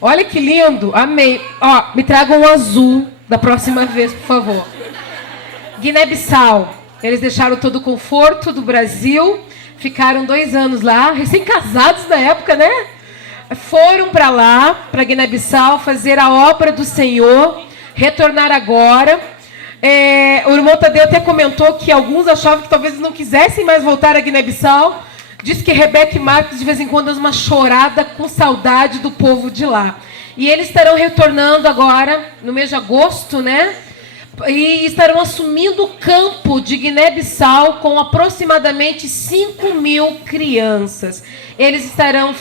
Olha que lindo, amei. Ó, me traga um azul da próxima vez, por favor. Guiné-Bissau. Eles deixaram todo o conforto do Brasil, ficaram 2 anos lá, recém-casados na época, né? Foram para lá, para Guiné-Bissau, fazer a obra do Senhor, retornar agora. O irmão Tadeu até comentou que alguns achavam que talvez não quisessem mais voltar a Guiné-Bissau. Diz que Rebeca e Marcos, de vez em quando, dão uma chorada com saudade do povo de lá. E eles estarão retornando agora, no mês de agosto, né? E estarão assumindo o campo de Guiné-Bissau com aproximadamente 5.000 crianças. Eles estarão...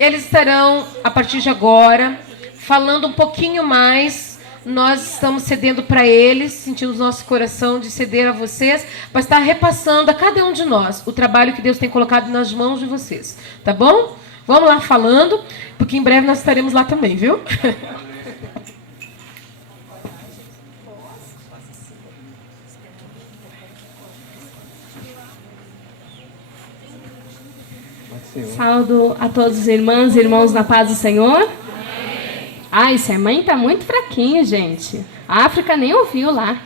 Eles estarão, a partir de agora, falando um pouquinho mais. Nós estamos cedendo para eles, sentimos nosso coração de ceder a vocês, para estar repassando a cada um de nós o trabalho que Deus tem colocado nas mãos de vocês. Tá bom? Vamos lá falando, porque em breve nós estaremos lá também, viu? Saúdo a todos os irmãs e irmãos na paz do Senhor. Ai, esse mãe tá muito fraquinho, gente. A África nem ouviu lá.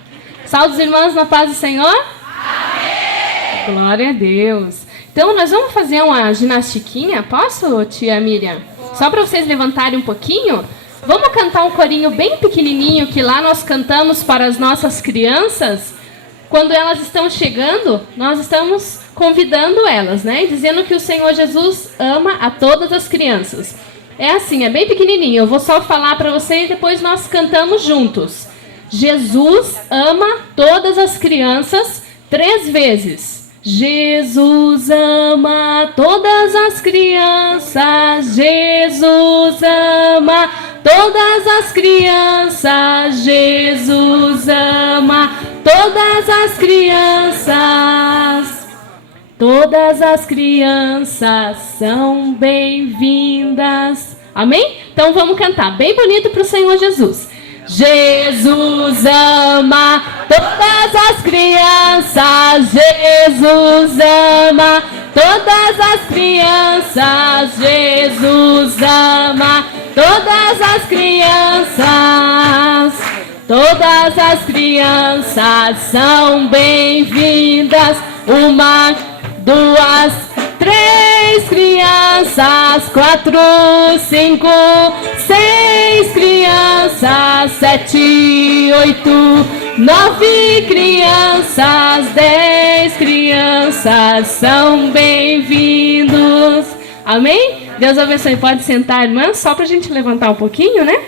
Saúde os irmãos na paz do Senhor. Amém. Glória a Deus. Então, nós vamos fazer uma ginastiquinha. Posso, tia Miriam? Só para vocês levantarem um pouquinho. Vamos cantar um corinho bem pequenininho que lá nós cantamos para as nossas crianças. Quando elas estão chegando, nós estamos convidando elas, né? E dizendo que o Senhor Jesus ama a todas as crianças. É assim, é bem pequenininho. Eu vou só falar para vocês e depois nós cantamos juntos. Jesus ama todas as crianças 3 vezes. Jesus ama todas as crianças. Jesus ama todas as crianças. Jesus ama todas as crianças. Todas as crianças são bem-vindas. Amém? Então vamos cantar bem bonito para o Senhor Jesus. Jesus ama todas as crianças. Jesus ama todas as crianças. Jesus ama todas as crianças. Todas as crianças são bem-vindas. 1, 2, 3 crianças, 4, 5, 6 crianças, 7, 8, 9 crianças, 10 crianças são bem-vindos. Amém? Deus abençoe. Pode sentar, irmã, só para a gente levantar um pouquinho, né?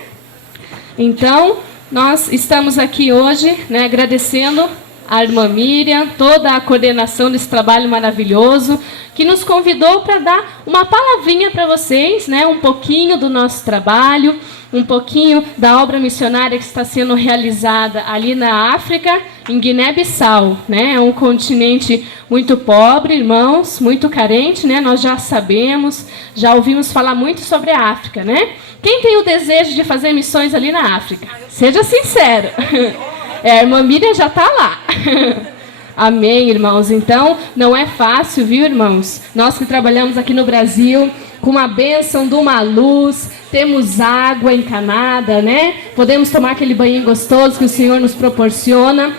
Então, nós estamos aqui hoje, né, agradecendo a irmã Miriam, toda a coordenação desse trabalho maravilhoso, que nos convidou para dar uma palavrinha para vocês, né? Um pouquinho do nosso trabalho, um pouquinho da obra missionária que está sendo realizada ali na África, em Guiné-Bissau, né? É um continente muito pobre, irmãos, muito carente, né? Nós já sabemos, já ouvimos falar muito sobre a África, né? Quem tem o desejo de fazer missões ali na África? Seja sincero. A irmã Miriam já está lá. Amém, irmãos. Então, não é fácil, viu, irmãos? Nós que trabalhamos aqui no Brasil, com uma bênção de uma luz, temos água encanada, né? Podemos tomar aquele banho gostoso que o Senhor nos proporciona.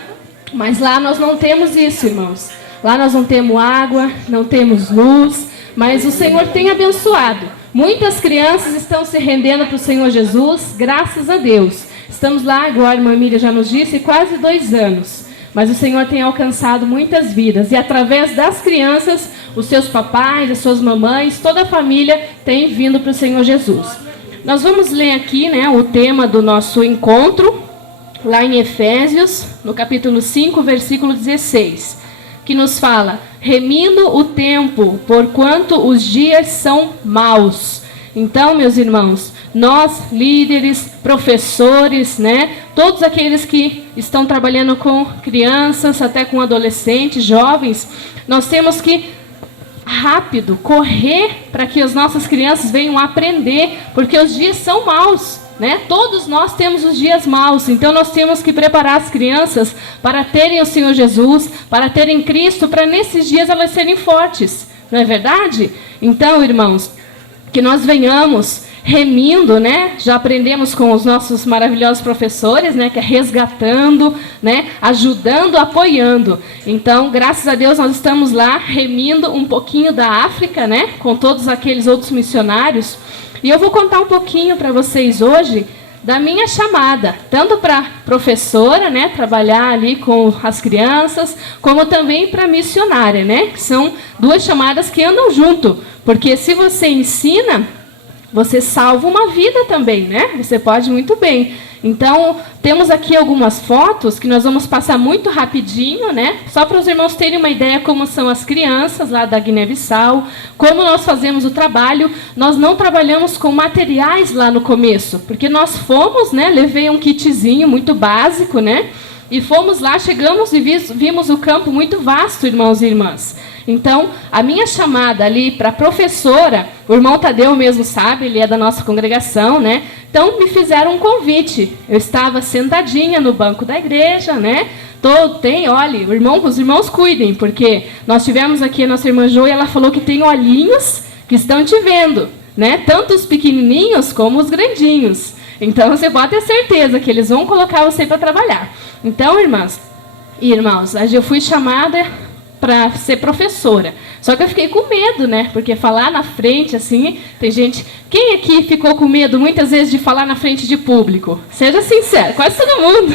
Mas lá nós não temos isso, irmãos. Lá nós não temos água, não temos luz, mas o Senhor tem abençoado. Muitas crianças estão se rendendo para o Senhor Jesus, graças a Deus. Estamos lá, agora a irmã Miriam já nos disse, quase 2 anos. Mas o Senhor tem alcançado muitas vidas. E através das crianças, os seus papais, as suas mamães, toda a família tem vindo para o Senhor Jesus. Nós vamos ler aqui, né, o tema do nosso encontro, lá em Efésios, no capítulo 5, versículo 16, que nos fala: remindo o tempo, porquanto os dias são maus. Então, meus irmãos, nós, líderes, professores, né, todos aqueles que estão trabalhando com crianças, até com adolescentes, jovens, nós temos que rápido correr para que as nossas crianças venham aprender, porque os dias são maus, né? Todos nós temos os dias maus, então nós temos que preparar as crianças para terem o Senhor Jesus, para terem Cristo, para nesses dias elas serem fortes, não é verdade? Então, irmãos, que nós venhamos remindo, né? Já aprendemos com os nossos maravilhosos professores, né? Que é resgatando, né? Ajudando, apoiando. Então, graças a Deus, nós estamos lá remindo um pouquinho da África, né? Com todos aqueles outros missionários. E eu vou contar um pouquinho para vocês hoje da minha chamada, tanto para professora, né? Trabalhar ali com as crianças, como também para missionária, né? Que são duas chamadas que andam junto, porque se você ensina, você salva uma vida também, né? Você pode muito bem. Então, temos aqui algumas fotos que nós vamos passar muito rapidinho, né? Só para os irmãos terem uma ideia como são as crianças lá da Guiné-Bissau, como nós fazemos o trabalho. Nós não trabalhamos com materiais lá no começo, porque nós fomos, né? Levei um kitzinho muito básico, né? E fomos lá, chegamos e vimos o campo muito vasto, irmãos e irmãs. Então, a minha chamada ali para professora, o irmão Tadeu mesmo sabe, ele é da nossa congregação, né? Então, me fizeram um convite. Eu estava sentadinha no banco da igreja, né? Olha, os irmãos cuidem, porque nós tivemos aqui a nossa irmã Jo e ela falou que tem olhinhos que estão te vendo, né? Tanto os pequenininhos como os grandinhos. Então, você pode ter certeza que eles vão colocar você para trabalhar. Então, irmãs e irmãos, eu fui chamada para ser professora. Só que eu fiquei com medo, né? Porque falar na frente, assim, tem gente... Quem aqui ficou com medo, muitas vezes, de falar na frente de público? Seja sincero, quase todo mundo.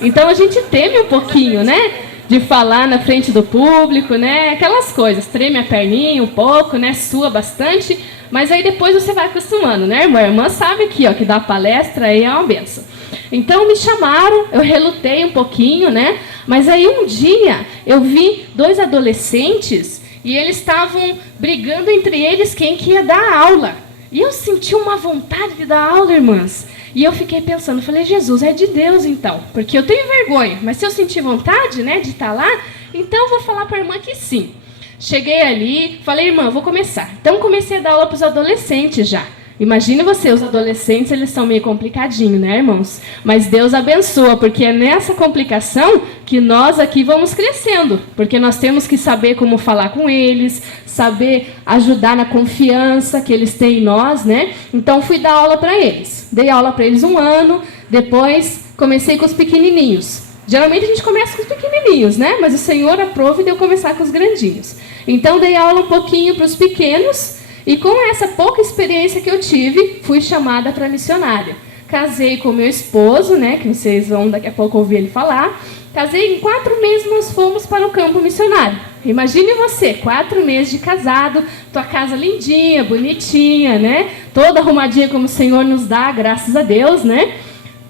Então, a gente teme um pouquinho, né? De falar na frente do público, né? Aquelas coisas. Treme a perninha um pouco, né? Sua bastante. Mas aí depois você vai acostumando, né, irmã? A irmã sabe aqui, ó, que dar palestra aí é uma benção. Então, me chamaram, eu relutei um pouquinho, né? Mas aí um dia eu vi 2 adolescentes e eles estavam brigando entre eles quem que ia dar aula. E eu senti uma vontade de dar aula, irmãs. E eu fiquei pensando, falei, Jesus, é de Deus então. Porque eu tenho vergonha, mas se eu sentir vontade, né, de estar lá, então eu vou falar para a irmã que sim. Cheguei ali, falei, irmã, vou começar. Então comecei a dar aula para os adolescentes já. Imagine você, os adolescentes, eles são meio complicadinhos, né, irmãos? Mas Deus abençoa, porque é nessa complicação que nós aqui vamos crescendo. Porque nós temos que saber como falar com eles, saber ajudar na confiança que eles têm em nós, né? Então, fui dar aula para eles. Dei aula para eles 1 ano, depois comecei com os pequenininhos. Geralmente a gente começa com os pequenininhos, né? Mas o Senhor aprove de eu começar com os grandinhos. Então, dei aula um pouquinho para os pequenos. E com essa pouca experiência que eu tive, fui chamada para missionária. Casei com meu esposo, né, que vocês vão daqui a pouco ouvir ele falar. Casei, em 4 meses nós fomos para o campo missionário. Imagine você, 4 meses de casado, tua casa lindinha, bonitinha, né? Toda arrumadinha como o Senhor nos dá, graças a Deus, né?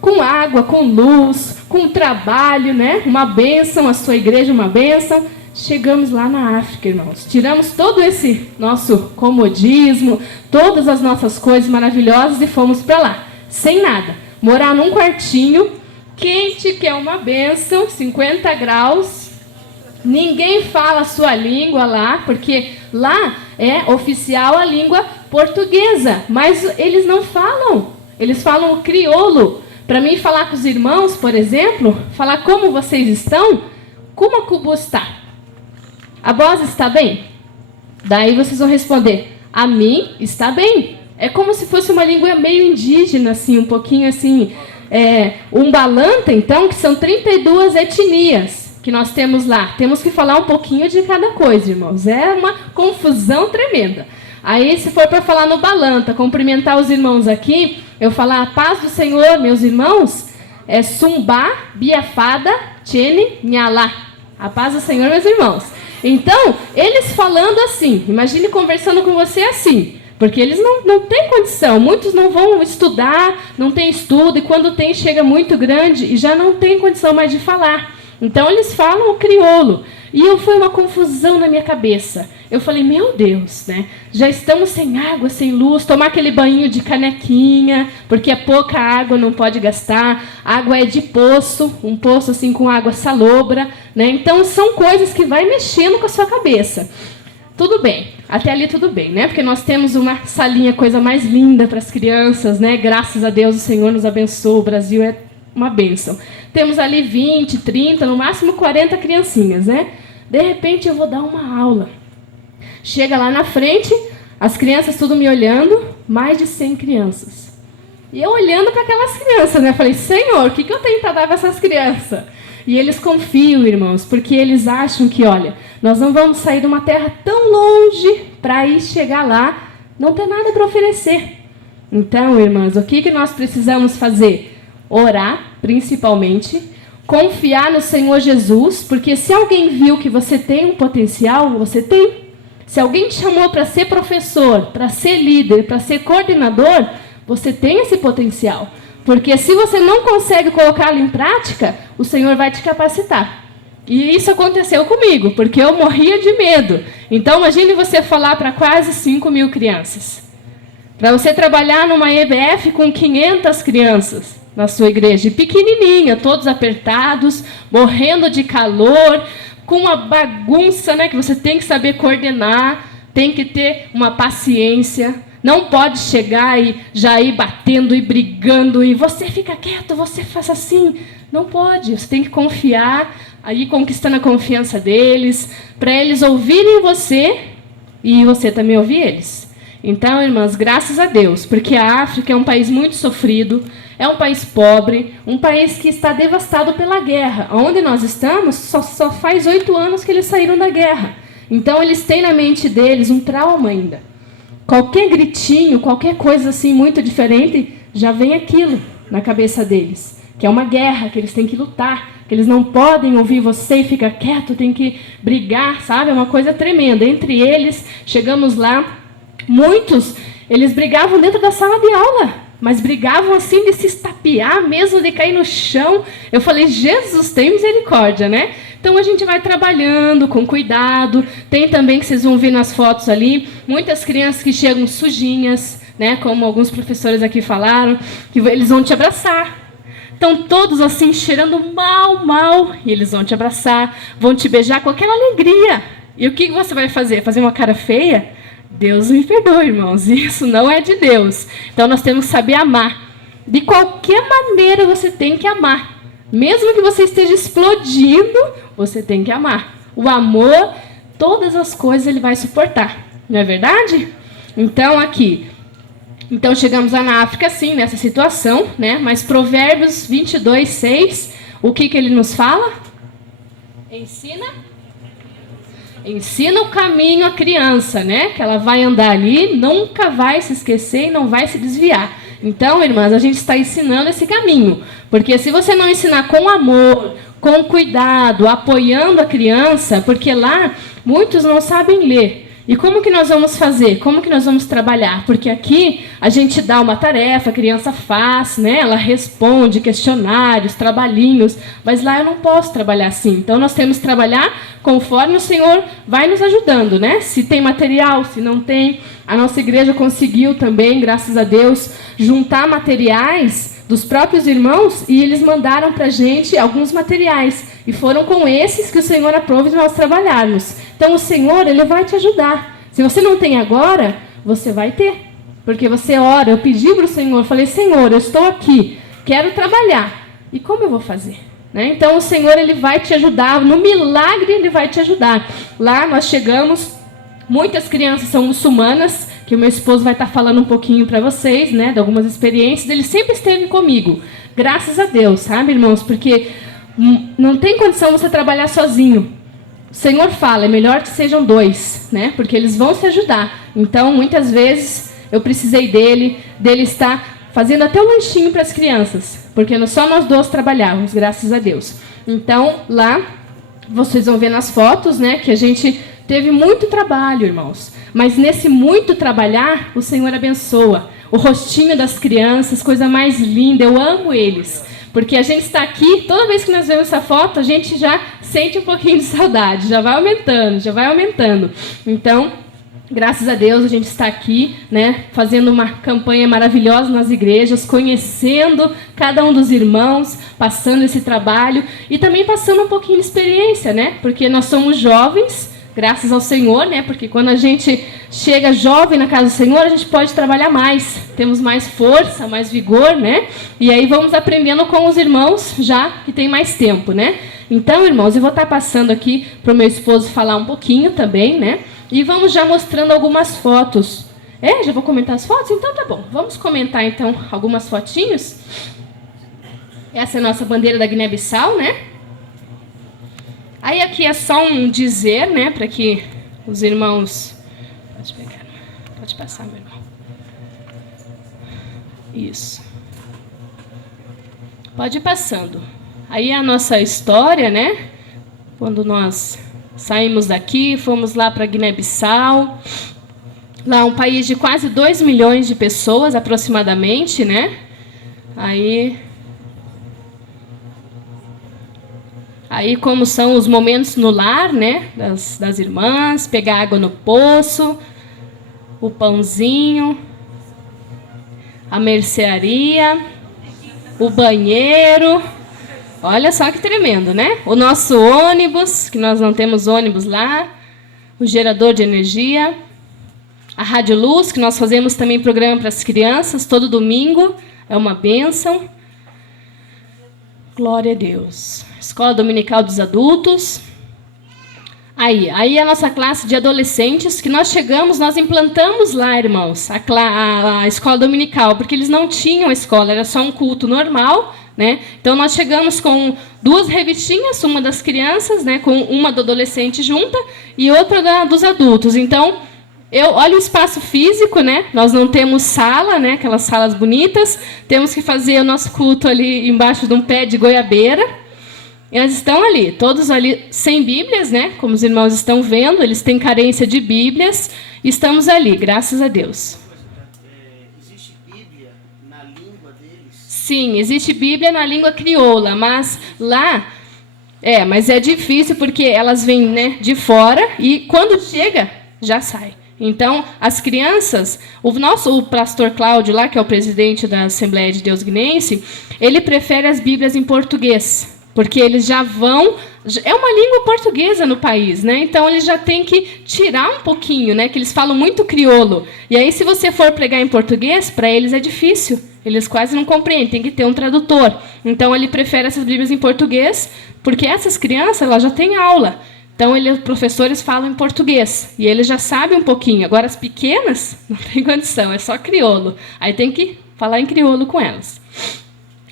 Com água, com luz, com trabalho, né? Uma bênção, a sua igreja uma bênção. Chegamos lá na África, irmãos. Tiramos todo esse nosso comodismo, todas as nossas coisas maravilhosas e fomos para lá, sem nada. Morar num quartinho, quente, que é uma bênção, 50 graus. Ninguém fala a sua língua lá, porque lá é oficial a língua portuguesa, mas eles não falam. Eles falam o crioulo. Para mim falar com os irmãos, por exemplo, falar como vocês estão, como a cubu está? A voz está bem? Daí vocês vão responder, a mim está bem. É como se fosse uma língua meio indígena, assim, um pouquinho assim, umbalanta, então, que são 32 etnias que nós temos lá. Temos que falar um pouquinho de cada coisa, irmãos. É uma confusão tremenda. Aí, se for para falar no balanta, cumprimentar os irmãos aqui, eu falar a paz do Senhor, meus irmãos, é Sumbá, Biafada, Tchene, Nhalá. A paz do Senhor, meus irmãos. Então, eles falando assim, imagine conversando com você assim, porque eles não têm condição, muitos não vão estudar, não tem estudo, e quando tem, chega muito grande e já não tem condição mais de falar. Então, eles falam o crioulo. E foi uma confusão na minha cabeça. Eu falei, meu Deus, né? Já estamos sem água, sem luz, tomar aquele banho de canequinha, porque é pouca água, não pode gastar. A água é de poço, um poço assim com água salobra, né? Então, são coisas que vai mexendo com a sua cabeça. Tudo bem, até ali tudo bem, né? Porque nós temos uma salinha, coisa mais linda para as crianças, né? Graças a Deus, o Senhor nos abençoa, o Brasil é uma bênção. Temos ali 20, 30, no máximo 40 criancinhas, né? De repente eu vou dar uma aula. Chega lá na frente, As crianças tudo me olhando, mais de 100 crianças. E eu olhando para aquelas crianças, né? Falei, Senhor, o que eu tenho para dar para essas crianças? E eles confiam, irmãos, porque eles acham que, olha, nós não vamos sair de uma terra tão longe para ir chegar lá, não ter nada para oferecer. Então, irmãs, o que nós precisamos fazer? Orar, principalmente, confiar no Senhor Jesus, porque se alguém viu que você tem um potencial, você tem. Se alguém te chamou para ser professor, para ser líder, para ser coordenador, você tem esse potencial. Porque se você não consegue colocá-lo em prática, o Senhor vai te capacitar. E isso aconteceu comigo, porque eu morria de medo. Então, imagine você falar para quase 5.000 crianças. Para você trabalhar numa EBF com 500 crianças na sua igreja, pequenininha, todos apertados, morrendo de calor, com uma bagunça, né, que você tem que saber coordenar, tem que ter uma paciência. Não pode chegar e já ir batendo e brigando e você fica quieto, você faz assim. Não pode, você tem que confiar, aí conquistando a confiança deles, para eles ouvirem você e você também ouvir eles. Então, irmãs, graças a Deus, porque a África é um país muito sofrido, é um país pobre, um país que está devastado pela guerra. Onde nós estamos, só faz 8 anos que eles saíram da guerra. Então, eles têm na mente deles um trauma ainda. Qualquer gritinho, qualquer coisa assim muito diferente, já vem aquilo na cabeça deles. Que é uma guerra, que eles têm que lutar, que eles não podem ouvir você e ficar quieto, tem que brigar, sabe? É uma coisa tremenda. Entre eles, chegamos lá, muitos, eles brigavam dentro da sala de aula, mas brigavam assim de se estapear, mesmo de cair no chão. Eu falei, Jesus, tem misericórdia, né? Então, a gente vai trabalhando com cuidado. Tem também, que vocês vão ver nas fotos ali, muitas crianças que chegam sujinhas, né? Como alguns professores aqui falaram, que eles vão te abraçar. Estão todos assim, cheirando mal, e eles vão te abraçar, vão te beijar com aquela alegria. E o que você vai fazer? Fazer uma cara feia? Deus me perdoe, irmãos, isso não é de Deus. Então, nós temos que saber amar. De qualquer maneira, você tem que amar. Mesmo que você esteja explodindo, você tem que amar. O amor, todas as coisas ele vai suportar. Não é verdade? Então, aqui. Então, chegamos lá na África, sim, nessa situação, né? Mas Provérbios 22, 6, o que ele nos fala? Ensina o caminho à criança, né? Que ela vai andar ali, nunca vai se esquecer e não vai se desviar. Então, irmãs, a gente está ensinando esse caminho. Porque se você não ensinar com amor, com cuidado, apoiando a criança, porque lá muitos não sabem ler. E como que nós vamos fazer? Como que nós vamos trabalhar? Porque aqui a gente dá uma tarefa, a criança faz, né? Ela responde questionários, trabalhinhos, mas lá eu não posso trabalhar assim. Então nós temos que trabalhar conforme o Senhor vai nos ajudando, né? Se tem material, se não tem. A nossa igreja conseguiu também, graças a Deus, juntar materiais dos próprios irmãos e eles mandaram para a gente alguns materiais. E foram com esses que o Senhor aprove de nós trabalharmos. Então o Senhor, ele vai te ajudar. Se você não tem agora, você vai ter. Porque você ora, eu pedi para o Senhor, falei, Senhor, eu estou aqui, quero trabalhar. E como eu vou fazer? Né? Então o Senhor, ele vai te ajudar, no milagre ele vai te ajudar. Lá nós chegamos, muitas crianças são muçulmanas, que o meu esposo vai estar falando um pouquinho para vocês, né, de algumas experiências. Ele sempre esteve comigo, graças a Deus, sabe, irmãos? Porque não tem condição você trabalhar sozinho. O Senhor fala, é melhor que sejam 2, né? Porque eles vão se ajudar. Então, muitas vezes, eu precisei dele estar fazendo até um lanchinho para as crianças, porque só nós 2 trabalhávamos, graças a Deus. Então, lá, vocês vão ver nas fotos, né, que a gente teve muito trabalho, irmãos. Mas nesse muito trabalhar, o Senhor abençoa. O rostinho das crianças, coisa mais linda, eu amo eles. Porque a gente está aqui, toda vez que nós vemos essa foto, a gente já sente um pouquinho de saudade, já vai aumentando. Então, graças a Deus, a gente está aqui, né, fazendo uma campanha maravilhosa nas igrejas, conhecendo cada um dos irmãos, passando esse trabalho e também passando um pouquinho de experiência, né? Porque nós somos jovens, graças ao Senhor, né? Porque quando a gente chega jovem na casa do Senhor, a gente pode trabalhar mais. Temos mais força, mais vigor, né? E aí vamos aprendendo com os irmãos já que tem mais tempo, né? Então, irmãos, eu vou estar passando aqui para o meu esposo falar um pouquinho também, né? E vamos já mostrando algumas fotos Já vou comentar as fotos? Então tá bom. Vamos comentar então algumas fotinhos. Essa é a nossa bandeira da Guiné-Bissau, né? Aí aqui é só um dizer, né, para que os irmãos... Pode pegar, pode passar, meu irmão. Isso. Pode ir passando. Aí é a nossa história, né? Quando nós saímos daqui, fomos lá para Guiné-Bissau. Lá é um país de quase 2 milhões de pessoas, aproximadamente, né? Aí como são os momentos no lar, né? Das irmãs, pegar água no poço, o pãozinho, a mercearia, o banheiro. Olha só que tremendo, né? O nosso ônibus, que nós não temos ônibus lá, o gerador de energia, a Rádio Luz, que nós fazemos também programa para as crianças, todo domingo, é uma bênção. Glória a Deus. Escola Dominical dos Adultos. Aí a nossa classe de adolescentes, que nós chegamos, nós implantamos lá, irmãos, a escola dominical, porque eles não tinham escola, era só um culto normal, né? Então nós chegamos com 2 revistinhas, uma das crianças, né, com uma do adolescente junta e outra dos adultos. Então, olha o espaço físico, né? Nós não temos sala, né, aquelas salas bonitas, temos que fazer o nosso culto ali embaixo de um pé de goiabeira. Eles estão ali, todos ali sem Bíblias, né? Como os irmãos estão vendo, eles têm carência de Bíblias. Estamos ali, graças a Deus. Existe Bíblia na língua deles? Sim, existe Bíblia na língua crioula, mas lá... mas é difícil porque elas vêm, né, de fora e quando chega, já sai. Então, as crianças... O pastor Cláudio lá, que é o presidente da Assembleia de Deus Guinense, ele prefere as Bíblias em português. Porque eles já vão... É uma língua portuguesa no país, né? Então, eles já têm que tirar um pouquinho, né? Que eles falam muito crioulo. E aí, se você for pregar em português, para eles é difícil. Eles quase não compreendem, tem que ter um tradutor. Então, ele prefere essas Bíblias em português, porque essas crianças elas já têm aula. Então, os professores falam em português. E eles já sabem um pouquinho. Agora, as pequenas, não tem condição, é só crioulo. Aí tem que falar em crioulo com elas.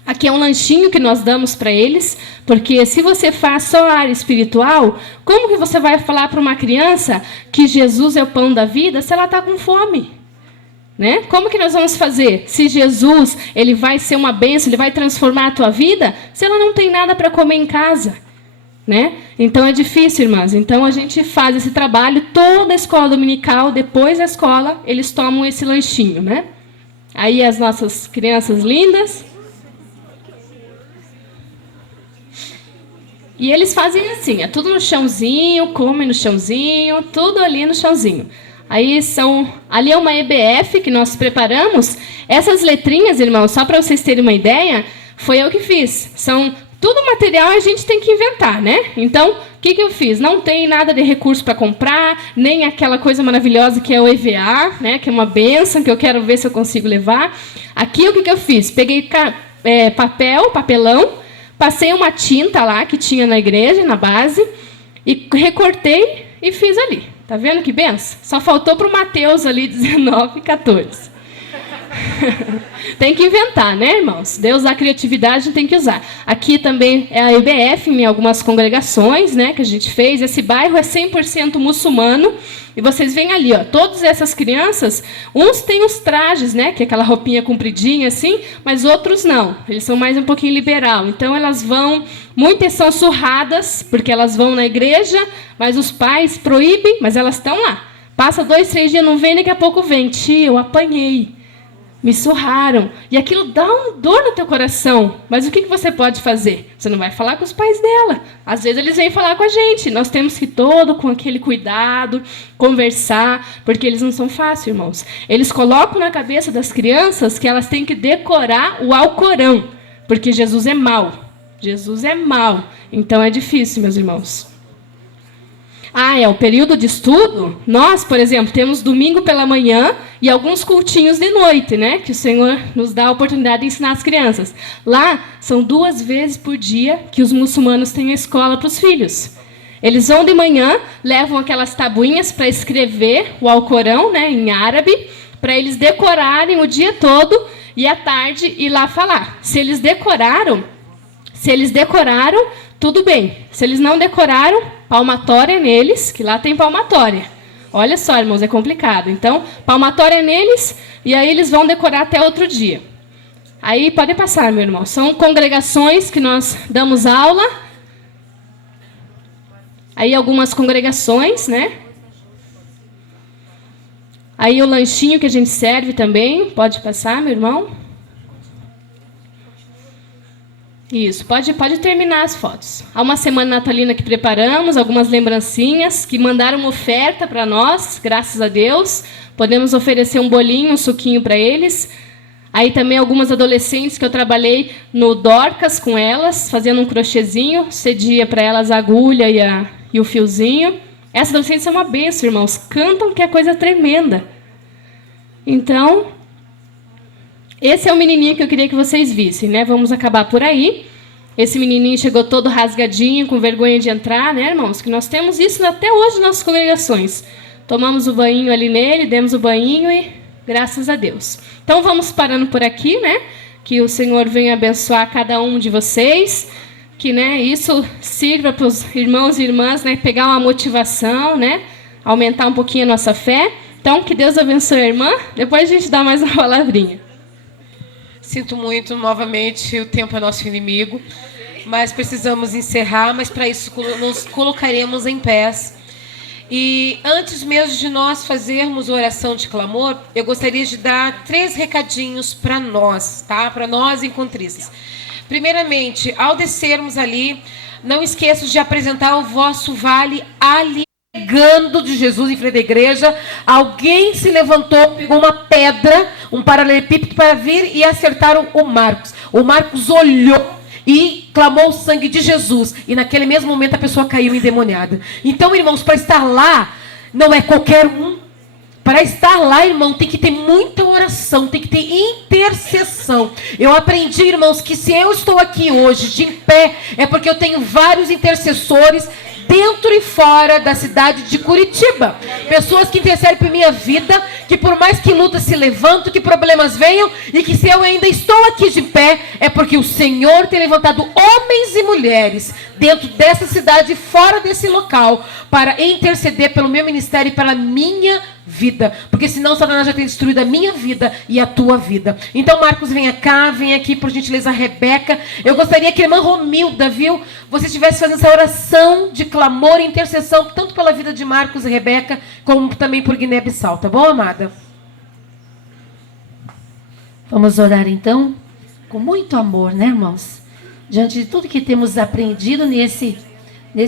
Aqui é um lanchinho que nós damos para eles, porque se você faz só a área espiritual, como que você vai falar para uma criança que Jesus é o pão da vida se ela está com fome? Né? Como que nós vamos fazer? Se Jesus ele vai ser uma bênção, ele vai transformar a tua vida, se ela não tem nada para comer em casa? Né? Então é difícil, irmãs. Então a gente faz esse trabalho, toda a escola dominical, depois da escola, eles tomam esse lanchinho. Né? Aí as nossas crianças lindas... E eles fazem assim, é tudo no chãozinho, comem no chãozinho, tudo ali no chãozinho. Ali é uma EBF que nós preparamos. Essas letrinhas, irmãos, só para vocês terem uma ideia, foi eu que fiz. São tudo material e a gente tem que inventar, né? Então, o que eu fiz? Não tem nada de recurso para comprar, nem aquela coisa maravilhosa que é o EVA, né? Que é uma bênção, que eu quero ver se eu consigo levar. Aqui, o que eu fiz? Peguei papelão, passei uma tinta lá que tinha na igreja, na base, e recortei e fiz ali. Tá vendo que benção? Só faltou para o Mateus ali, 19, 14. Tem que inventar, né, irmãos? Deus dá criatividade, tem que usar. Aqui também é a EBF, em algumas congregações, né, que a gente fez. Esse bairro é 100% muçulmano. E vocês veem ali, ó, todas essas crianças, uns têm os trajes, né, que é aquela roupinha compridinha assim, mas outros não. Eles são mais um pouquinho liberal. Então elas vão, muitas são surradas, porque elas vão na igreja, mas os pais proíbem, mas elas estão lá. Passa 2, 3 dias, não vem, daqui a pouco vem. Tia, eu apanhei. Me surraram. E aquilo dá uma dor no teu coração. Mas o que você pode fazer? Você não vai falar com os pais dela. Às vezes eles vêm falar com a gente. Nós temos que todo com aquele cuidado, conversar, porque eles não são fáceis, irmãos. Eles colocam na cabeça das crianças que elas têm que decorar o Alcorão, porque Jesus é mau. Jesus é mau. Então é difícil, meus irmãos. O período de estudo, nós, por exemplo, temos domingo pela manhã e alguns cultinhos de noite, né? Que o Senhor nos dá a oportunidade de ensinar as crianças. Lá, são 2 vezes por dia que os muçulmanos têm a escola para os filhos. Eles vão de manhã, levam aquelas tabuinhas para escrever o Alcorão, né, em árabe, para eles decorarem o dia todo e à tarde ir lá falar. Se eles decoraram, tudo bem. Se eles não decoraram, palmatória neles, que lá tem palmatória. Olha só, irmãos, é complicado. Então, palmatória neles, e aí eles vão decorar até outro dia. Aí, pode passar, meu irmão. São congregações que nós damos aula. Aí, algumas congregações, né? Aí, o lanchinho que a gente serve também. Pode passar, meu irmão. Isso, pode terminar as fotos. Há uma semana natalina que preparamos, algumas lembrancinhas, que mandaram uma oferta para nós, graças a Deus. Podemos oferecer um bolinho, um suquinho para eles. Aí também algumas adolescentes que eu trabalhei no Dorcas com elas, fazendo um crochêzinho, cedia para elas a agulha e o fiozinho. Essas adolescentes são uma bênção, irmãos. Cantam que é coisa tremenda. Então, esse é o menininho que eu queria que vocês vissem, né? Vamos acabar por aí. Esse menininho chegou todo rasgadinho, com vergonha de entrar, né, irmãos? Que nós temos isso até hoje nas nossas congregações. Tomamos o banhinho ali nele, demos o banhinho e graças a Deus. Então, vamos parando por aqui, né? Que o Senhor venha abençoar cada um de vocês. Que, né, isso sirva para os irmãos e irmãs, né, pegar uma motivação, né? Aumentar um pouquinho a nossa fé. Então, que Deus abençoe a irmã. Depois a gente dá mais uma palavrinha. Sinto muito, novamente, o tempo é nosso inimigo, mas precisamos encerrar, mas para isso nos colocaremos em pés. E antes mesmo de nós fazermos oração de clamor, eu gostaria de dar 3 recadinhos para nós, tá? Para nós encontristas. Primeiramente, ao descermos ali, não esqueçam de apresentar o vosso vale ali. Pregando de Jesus em frente à igreja, alguém se levantou, pegou uma pedra, um paralelepípedo para vir e acertaram o Marcos. O Marcos olhou e clamou o sangue de Jesus. E naquele mesmo momento a pessoa caiu endemoniada. Então, irmãos, para estar lá, não é qualquer um. Para estar lá, irmão, tem que ter muita oração, tem que ter intercessão. Eu aprendi, irmãos, que se eu estou aqui hoje de em pé, é porque eu tenho vários intercessores dentro e fora da cidade de Curitiba. Pessoas que intercedem por minha vida, que por mais que lutas se levantam, que problemas venham, e que se eu ainda estou aqui de pé, é porque o Senhor tem levantado homens e mulheres dentro dessa cidade e fora desse local, para interceder pelo meu ministério e pela minha vida. Porque senão Satanás já tem destruído a minha vida e a tua vida. Então, Marcos, venha cá, vem aqui, por gentileza, a Rebeca. Eu gostaria que a irmã Romilda, viu, você estivesse fazendo essa oração de clamor e intercessão, tanto pela vida de Marcos e Rebeca, como também por Guiné-Bissau. Tá bom, amada? Vamos orar, então, com muito amor, né, irmãos? Diante de tudo que temos aprendido nesse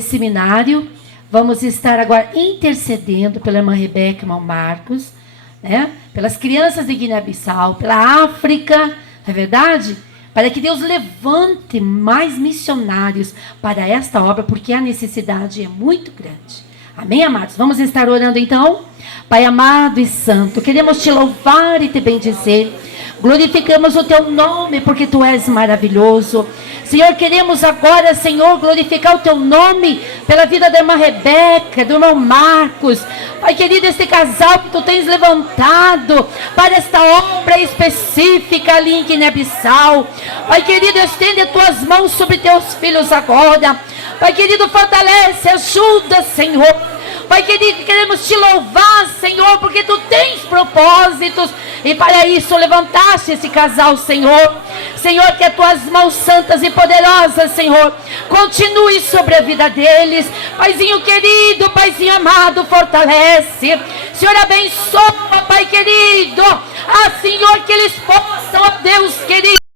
seminário, vamos estar agora intercedendo pela irmã Rebeca, irmão Marcos, né? Pelas crianças de Guiné-Bissau, pela África, não é verdade? Para que Deus levante mais missionários para esta obra, porque a necessidade é muito grande. Amém, amados? Vamos estar orando então? Pai amado e santo, queremos te louvar e te bendizer. Glorificamos o teu nome, porque tu és maravilhoso. Senhor, queremos agora, Senhor, glorificar o teu nome pela vida da irmã Rebeca, do irmão Marcos. Pai querido, este casal que tu tens levantado para esta obra específica ali em Guiné-Bissau. Pai querido, estende as tuas mãos sobre teus filhos agora. Pai querido, fortalece, ajuda, Senhor. Pai querido, queremos te louvar, Senhor, porque tu tens propósitos. E para isso levantaste esse casal, Senhor. Senhor, que as tuas mãos santas e poderosas, Senhor, continue sobre a vida deles. Paizinho querido, Paizinho amado, fortalece. Senhor, abençoa, Pai querido. Senhor, que eles possam, ó Deus querido,